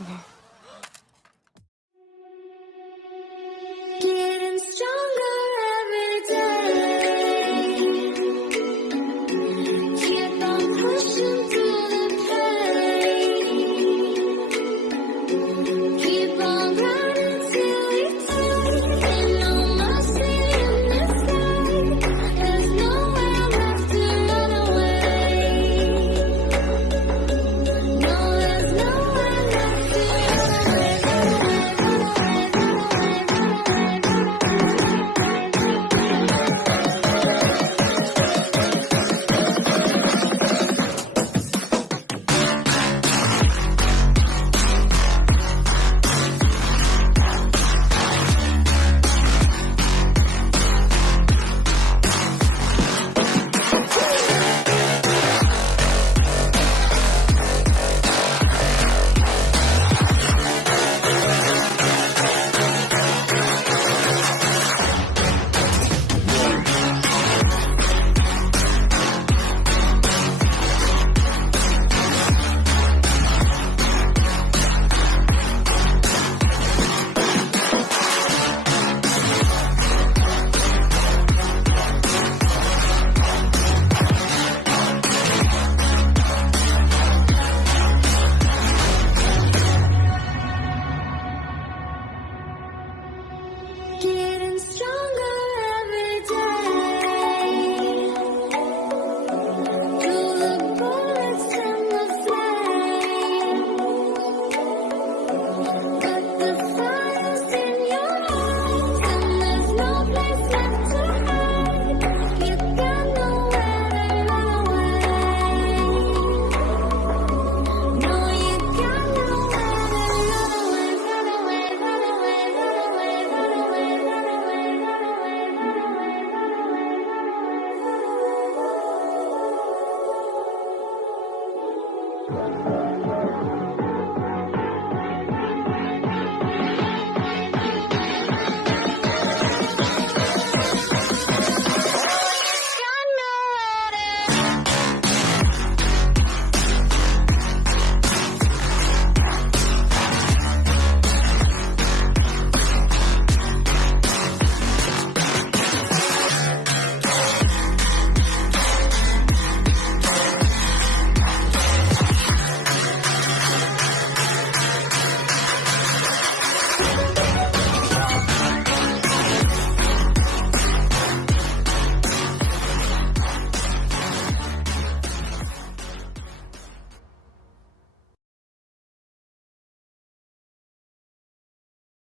Getting stronger every day. Keep on pushing through the pain. Keep on grinding till we take. Ain't no mercy in this fight. There's nowhere left to run away. No, there's nowhere left to run away. Getting stronger every day. Through the bullets and the flame. But the fire's in your eyes, and there's no place left to hide. You got nowhere to run away. No, you got nowhere to run away, run away, run away, run away, run away, run away, run away, run away.